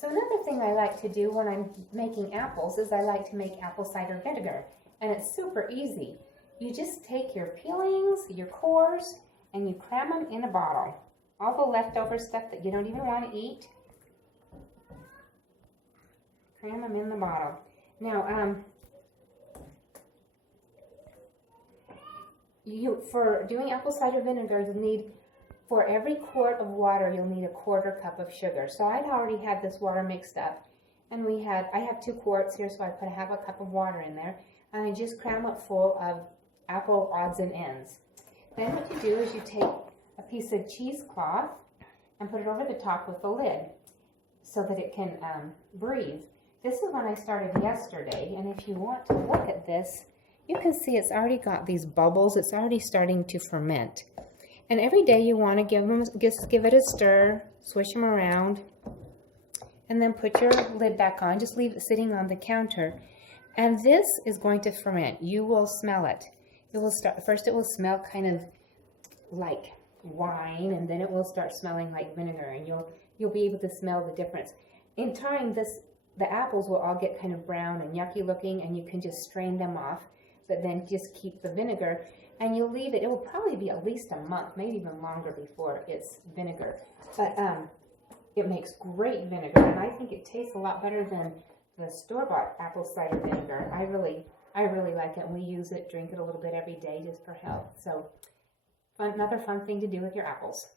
So another thing I like to do when I'm making apples is I like to make apple cider vinegar. And it's super easy. You just take your peelings, your cores, and you cram them in a bottle. All the leftover stuff that you don't even want to eat, cram them in the bottle. Now, for doing apple cider vinegar, you'll need, for every quart of water, you'll need a 1/4 cup of sugar. So I'd already had this water mixed up, and I have 2 quarts here, so I put 1/2 cup of water in there, and I just cram it full of apple odds and ends. Then what you do is you take a piece of cheesecloth and put it over the top with the lid so that it can breathe. This is when I started yesterday, and if you want to look at this, you can see it's already got these bubbles. It's already starting to ferment. And every day you want to give it a stir, swish them around, and then put your lid back on. Just leave it sitting on the counter. And this is going to ferment. You will smell it. It will start, first it will smell kind of like wine, and then it will start smelling like vinegar, and you'll be able to smell the difference. In time, the apples will all get kind of brown and yucky looking, and you can just strain them off, but then just keep the vinegar, and you'll leave it. It will probably be at least a month, maybe even longer before it's vinegar. But it makes great vinegar, and I think it tastes a lot better than the store-bought apple cider vinegar. I really like it, and we use it, drink it a little bit every day just for health. So another fun thing to do with your apples.